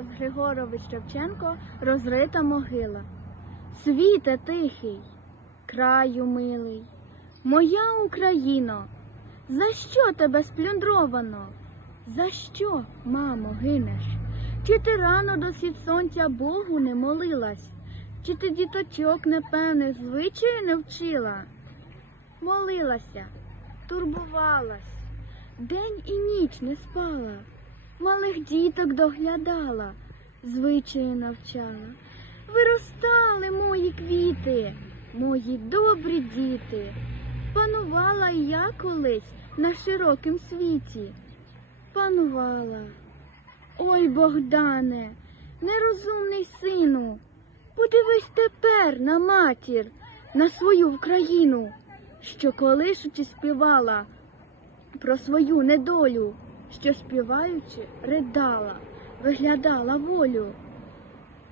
Тарас Григорович Шевченко розрита могила. Світе тихий, краю милий, моя Україно, за що тебе сплюндровано? За що, мамо, гинеш? Чи ти рано до схід сонця Богу не молилась? Чи ти діточок непевних звичаю не вчила? Молилася, турбувалась, день і ніч не спала, малих діток доглядала, звичаю навчала. Виростали мої квіти, мої добрі діти. Панувала я колись на широкім світі. Панувала. Ой, Богдане, нерозумний сину, подивись тепер на матір, на свою Україну, що колишучи співала про свою недолю, що співаючи, ридала, виглядала волю.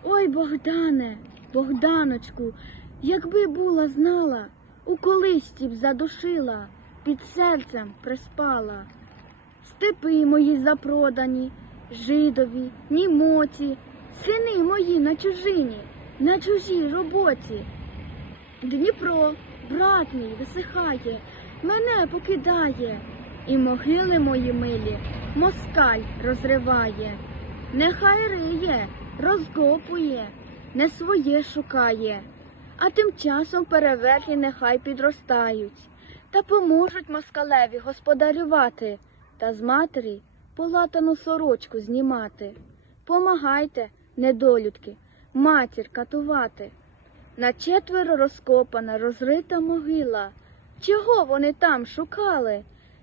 Ой, Богдане, Богданочку, якби була знала, у колисті б задушила, під серцем приспала. Степи мої запродані, жидові, німоті, сини мої на чужині, на чужій роботі. Дніпро, брат мій, висихає, мене покидає, і могили мої милі москаль розриває. Нехай риє, розкопує, не своє шукає, а тим часом переверхи нехай підростають, та поможуть москалеві господарювати, та з матері полатану сорочку знімати. Помагайте, недолюдки, матір катувати. На четверо розкопана, розрита могила. Чого вони там шукали?